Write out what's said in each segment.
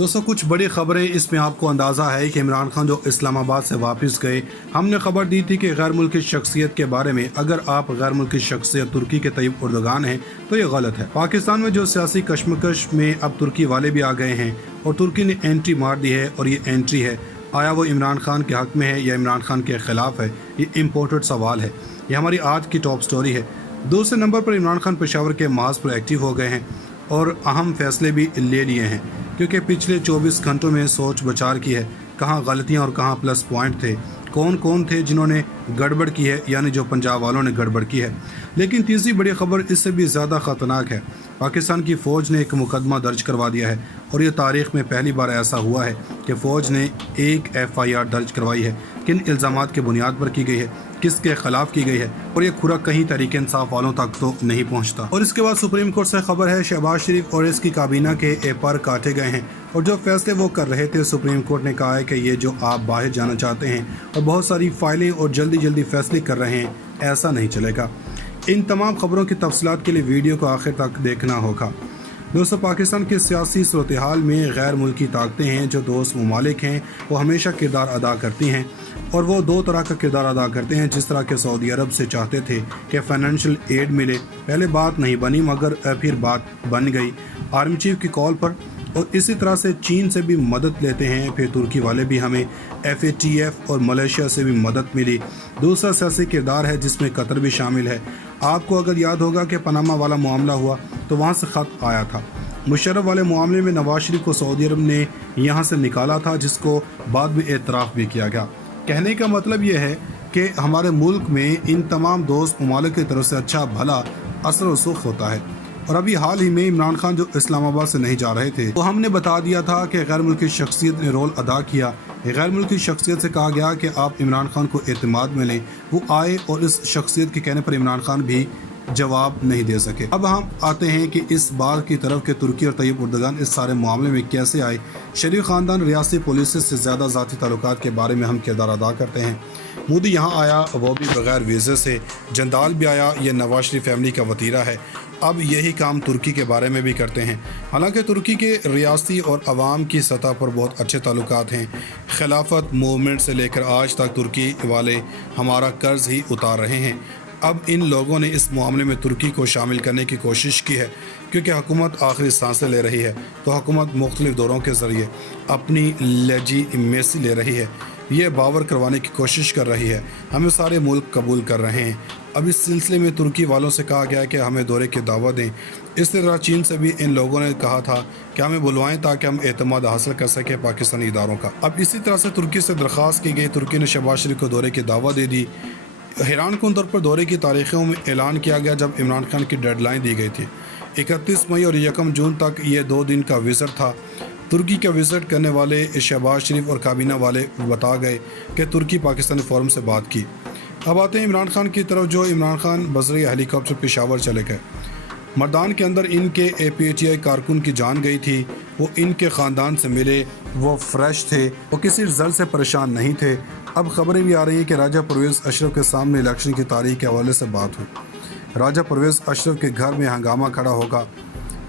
दोस्तों कुछ बड़ी खबरें, इसमें आपको अंदाज़ा है कि इमरान खान जो इस्लामाबाद से वापस गए, हमने खबर दी थी कि गैर मुल्की शख्सियत के बारे में। अगर आप गैर मुल्की शख्सियत तुर्की के तैयब उर्दगान हैं तो ये गलत है। पाकिस्तान में जो सियासी कशमकश में अब तुर्की वाले भी आ गए हैं और तुर्की ने एंट्री मार दी है, और ये एंट्री है, आया वो इमरान खान के हक़ में है या इमरान खान के ख़िलाफ़ है, ये इम्पोर्टेड सवाल है। ये हमारी आज की टॉप स्टोरी है। दूसरे नंबर पर इमरान खान पेशावर के महाज पर एक्टिव हो गए हैं और अहम फैसले भी ले लिए हैं, क्योंकि पिछले 24 घंटों में सोच विचार की है, कहाँ गलतियाँ और कहाँ प्लस पॉइंट थे, कौन कौन थे जिन्होंने गड़बड़ की है, यानी जो पंजाब वालों ने गड़बड़ की है। लेकिन तीसरी बड़ी खबर इससे भी ज़्यादा ख़तरनाक है। पाकिस्तान की फ़ौज ने एक मुकदमा दर्ज करवा दिया है, और ये तारीख़ में पहली बार ऐसा हुआ है कि फ़ौज ने एक FIR दर्ज करवाई है। किन इल्ज़ामात की बुनियाद पर की गई है, किसके ख़िलाफ़ की गई है, और ये खुरा कहीं तहरीक इंसाफ वालों तक तो नहीं पहुंचता। और इसके बाद सुप्रीम कोर्ट से खबर है, शहबाज शरीफ और इसकी काबीना के पर काटे गए हैं, और जो फैसले वो कर रहे थे, सुप्रीम कोर्ट ने कहा है कि ये जो आप बाहर जाना चाहते हैं और बहुत सारी फाइलें और जल्दी जल्दी फैसले कर रहे हैं, ऐसा नहीं चलेगा। इन तमाम खबरों की तफसीलात के लिए वीडियो को आखिर तक देखना होगा। दोस्तों, पाकिस्तान के सियासी सूरत हाल में गैर मुल्की ताकतें हैं जो दोस्त ममालिक हैं, वो हमेशा किरदार अदा करती हैं, और वो दो तरह का किरदार अदा करते हैं। जिस तरह के सऊदी अरब से चाहते थे कि फाइनेंशियल एड मिले, पहले बात नहीं बनी मगर फिर बात बन गई आर्मी चीफ की कॉल पर, और इसी तरह से चीन से भी मदद लेते हैं। फिर तुर्की वाले भी हमें FATF और मलेशिया से भी मदद मिली। दूसरा सियासी किरदार है जिसमें कतर भी शामिल है। आपको अगर याद होगा कि पनामा वाला मामला हुआ तो वहाँ से ख़त आया था। मुशर्रफ वाले मामले में नवाज शरीफ को सऊदी अरब ने यहाँ से निकाला था, जिसको बाद में एतराफ़ भी किया गया। कहने का मतलब ये है कि हमारे मुल्क में इन तमाम दोस्त ममालिक की तरफ से अच्छा भला असर व सुख होता है। और अभी हाल ही में इमरान खान जो इस्लामाबाद से नहीं जा रहे थे, तो हमने बता दिया था कि गैर मुल्की शख्सियत ने रोल अदा किया। गैर मुल्की शख्सियत से कहा गया कि आप इमरान खान को एतमाद में लें। वो आए और इस शख्सियत के कहने पर इमरान खान भी जवाब नहीं दे सके। अब हम आते हैं कि इस बात की तरफ कि तुर्की और तैयब उर्दगान इस सारे मामले में कैसे आए। शरीफ ख़ानदान रियासती पुलिस से ज़्यादा ज़ाती ताल्लुकात के बारे में हम किरदार अदा करते हैं। मोदी यहाँ आया, वो भी बगैर वीज़े से। जंदाल भी आया, ये नवाज शरीफ फैमिली का वतीरा है। अब यही काम तुर्की के बारे में भी करते हैं। हालांकि तुर्की के रियासती और अवाम की सतह पर बहुत अच्छे ताल्लुकात हैं। खिलाफत मूवमेंट से लेकर आज तक तुर्की वाले हमारा कर्ज ही उतार रहे हैं। अब इन लोगों ने इस मामले में तुर्की को शामिल करने की कोशिश की है, क्योंकि हुकूमत आखिरी सांसें ले रही है, तो हुकूमत मुख्तलिफ दौरों के ज़रिए अपनी लेजिटिमेसी ले रही है। ये बावर करवाने की कोशिश कर रही है, हमें सारे मुल्क कबूल कर रहे हैं। अब इस सिलसिले में तुर्की वालों से कहा गया है कि हमें दौरे की दावत दें। इस तरह चीन से भी इन लोगों ने कहा था कि हमें बुलवाएं ताकि हम एतमाद हासिल कर सकें पाकिस्तानी इदारों का। अब इसी तरह से तुर्की से दरख्वास्त की गई। तुर्की ने शहबाज शरीफ को दौरे की दावत दे दी। हैरान कुन तौर पर दौरे की तारीखों में ऐलान किया गया जब इमरान खान की डेडलाइन दी गई थी। 31 मई और 1 जून तक ये 2 दिन का विज़िट था। तुर्की का विज़िट करने वाले शहबाज शरीफ और काबीना वाले बता गए कि तुर्की पाकिस्तानी फ़ोरम से बात की। अब आते हैं इमरान खान की तरफ, जो इमरान खान बज़रिए हेलीकॉप्टर पेशावर चले गए। मर्दान के अंदर इनके PTI कारकुन की जान गई थी। वो इनके ख़ानदान से मिले, वो फ्रेश थे, वो किसी रिजल्ट से परेशान नहीं थे। अब खबरें भी आ रही हैं कि राजा परवेज़ अशरफ के सामने इलेक्शन की तारीख के हवाले से बात हुई। राजा परवेज़ अशरफ के घर में हंगामा खड़ा होगा।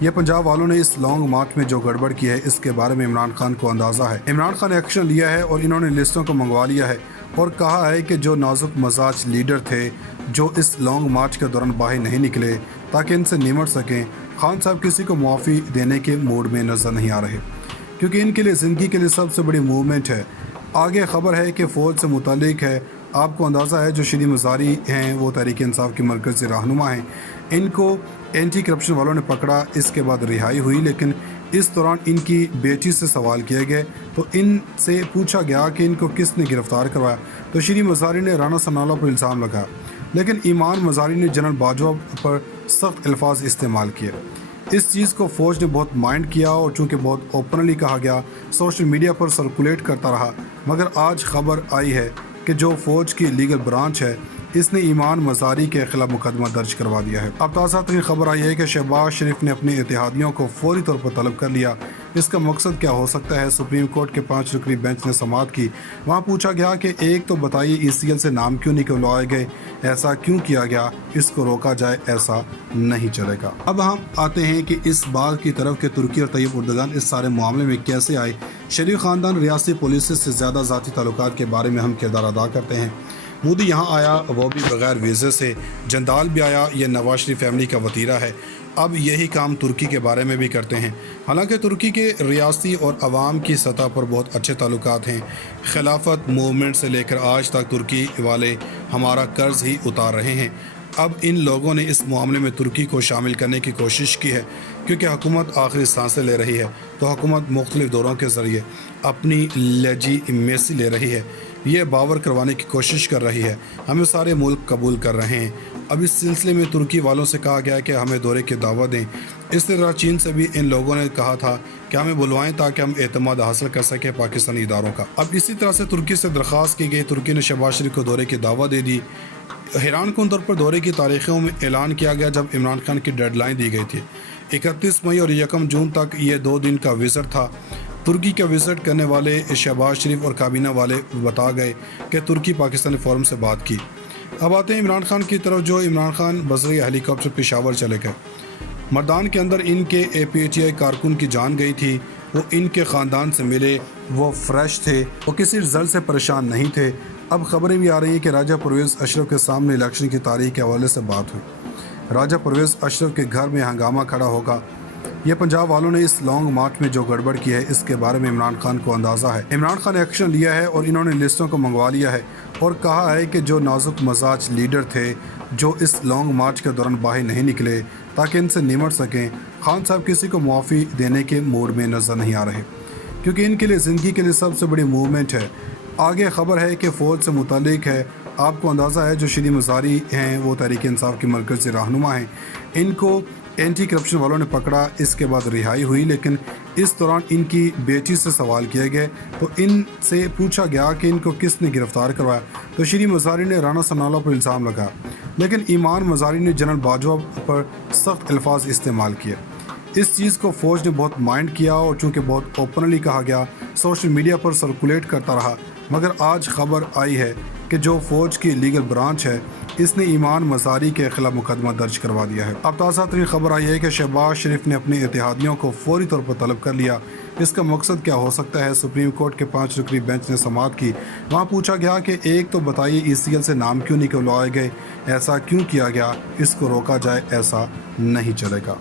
ये पंजाब वालों ने इस लॉन्ग मार्च में जो गड़बड़ की है, इसके बारे में इमरान खान को अंदाज़ा है। इमरान खान ने एक्शन लिया है और इन्होंने लिस्टों को मंगवा लिया है, और कहा है कि जो नाजुक मजाज लीडर थे जो इस लॉन्ग मार्च के दौरान बाहर नहीं निकले ताकि इनसे निमट सकें, खान साहब किसी को मुआफ़ी देने के मूड में नज़र नहीं आ रहे, क्योंकि इनके लिए ज़िंदगी के लिए सबसे बड़ी मूवमेंट है। आगे खबर है कि फ़ौज से मुतालिक है। आपको अंदाज़ा है जो श्री मज़ारी हैं वो तहरीक इंसाफ के मरकज़ी रहनुमा हैं। इनको एंटी करप्शन वालों ने पकड़ा, इसके बाद रिहाई हुई, लेकिन इस दौरान इनकी बेटी से सवाल किए गए तो इनसे पूछा गया कि इनको किसने गिरफ़्तार करवाया, तो श्री मज़ारी ने राना सनाउल्लाह पर इल्ज़ाम लगाया, लेकिन ईमान मज़ारी ने जनरल बाजवा पर सख्त अल्फाज इस्तेमाल किए। इस चीज़ को फ़ौज ने बहुत माइंड किया, और चूँकि बहुत ओपनली कहा गया, सोशल मीडिया पर सर्कुलेट करता रहा। मगर आज खबर आई है कि जो फ़ौज की लीगल ब्रांच है, इसने ईमान मज़ारी के खिलाफ मुकदमा दर्ज करवा दिया है। अब ताज़ा तरीन खबर आई है कि शहबाज शरीफ ने अपने इत्तेहादियों को फौरी तौर पर तलब कर लिया। اس کا مقصد کیا ہو سکتا ہے؟ سپریم کورٹ کے 5 رکنی بینچ نے سماعت کی۔ وہاں پوچھا گیا کہ ایک تو بتائیے ECL سے نام کیوں نکلوائے گئے، ایسا کیوں کیا گیا، اس کو روکا جائے، ایسا نہیں چلے گا۔ اب ہم آتے ہیں کہ اس بات کی طرف کہ ترکی اور طیب اردگان اس سارے معاملے میں کیسے آئے۔ شریف خاندان ریاستی پولیس سے زیادہ ذاتی تعلقات کے بارے میں ہم کردار ادا کرتے ہیں۔ مودی یہاں آیا، وہ بھی بغیر ویزے سے، جندال بھی آیا، یہ نواز شریف فیملی کا وطیرہ ہے۔ اب یہی کام ترکی کے بارے میں بھی کرتے ہیں۔ حالانکہ ترکی کے ریاستی اور عوام کی سطح پر بہت اچھے تعلقات ہیں۔ خلافت موومنٹ سے لے کر آج تک ترکی والے ہمارا قرض ہی اتار رہے ہیں۔ اب ان لوگوں نے اس معاملے میں ترکی کو شامل کرنے کی کوشش کی ہے، کیونکہ حکومت آخری سانسیں لے رہی ہے تو حکومت مختلف دوروں کے ذریعے اپنی لیجیمیسی لے رہی ہے، یہ باور کروانے کی کوشش کر رہی ہے، ہمیں سارے ملک قبول کر رہے ہیں۔ اب اس سلسلے میں ترکی والوں سے کہا گیا کہ ہمیں دورے کی دعوت دیں۔ اس طرح چین سے بھی ان لوگوں نے کہا تھا کہ ہمیں بلوائیں تاکہ ہم اعتماد حاصل کر سکیں پاکستانی اداروں کا۔ اب اسی طرح سے ترکی سے درخواست کی گئی، ترکی نے شہباز شریف کو دورے کی دعوت دے دی۔ حیران کن طور پر دورے کی تاریخوں میں اعلان کیا گیا جب عمران خان کی ڈیڈ لائن دی گئی تھی۔ 31 مئی اور 1 جون تک یہ 2 دن کا وزٹ تھا۔ ترکی کا وزٹ کرنے والے شہباز شریف اور کابینہ والے بتا گئے کہ ترکی پاکستانی فورم سے بات کی۔ اب آتے ہیں عمران خان کی طرف، جو عمران خان بذریعہ ہیلی کاپٹر پشاور چلے گئے۔ مردان کے اندر ان کے APHI کارکن کی جان گئی تھی، وہ ان کے خاندان سے ملے، وہ فریش تھے، وہ کسی رزلٹ سے پریشان نہیں تھے۔ اب خبریں بھی آ رہی ہیں کہ راجہ پرویز اشرف کے سامنے الیکشن کی تاریخ کے حوالے سے بات ہوئی۔ راجہ پرویز اشرف کے گھر میں ہنگامہ کھڑا ہوگا۔ یہ پنجاب والوں نے اس لانگ مارچ میں جو گڑبڑ کی ہے، اس کے بارے میں عمران خان کو اندازہ ہے۔ عمران خان نے ایکشن لیا ہے اور انہوں نے لسٹوں کو منگوا لیا ہے اور کہا ہے کہ جو نازک مزاج لیڈر تھے جو اس لانگ مارچ کے دوران باہر نہیں نکلے تاکہ ان سے نمٹ سکیں، خان صاحب کسی کو معافی دینے کے موڈ میں نظر نہیں آ رہے، کیونکہ ان کے لیے زندگی کے لیے سب سے بڑی موومنٹ ہے۔ آگے خبر ہے کہ فوج سے متعلق ہے، آپ کو اندازہ ہے جو شری مزاری ہیں وہ تحریک انصاف کی مرکزی رہنما ہیں، ان کو اینٹی کرپشن والوں نے پکڑا، اس کے بعد رہائی ہوئی، لیکن اس دوران ان کی بیٹی سے سوال کیے گئے تو ان سے پوچھا گیا کہ ان کو کس نے گرفتار کروایا، تو شری مزاری نے رانا ثناءاللہ پر الزام لگایا، لیکن ایمان مزاری نے جنرل باجوہ پر سخت الفاظ استعمال کیے۔ اس چیز کو فوج نے بہت مائنڈ کیا اور چونکہ بہت اوپنلی کہا گیا، سوشل میڈیا پر سرکولیٹ کرتا رہا، مگر آج خبر آئی ہے کہ جو فوج کی لیگل برانچ ہے اس نے ایمان مزاری کے خلاف مقدمہ درج کروا دیا ہے۔ اب تازہ ترین خبر آئی ہے کہ شہباز شریف نے اپنے اتحادیوں کو فوری طور پر طلب کر لیا۔ اس کا مقصد کیا ہو سکتا ہے؟ سپریم کورٹ کے 5 رکنی بینچ نے سماعت کی۔ وہاں پوچھا گیا کہ ایک تو بتائیے ECL سے نام کیوں نکلوائے گئے، ایسا کیوں کیا گیا، اس کو روکا جائے، ایسا نہیں چلے گا۔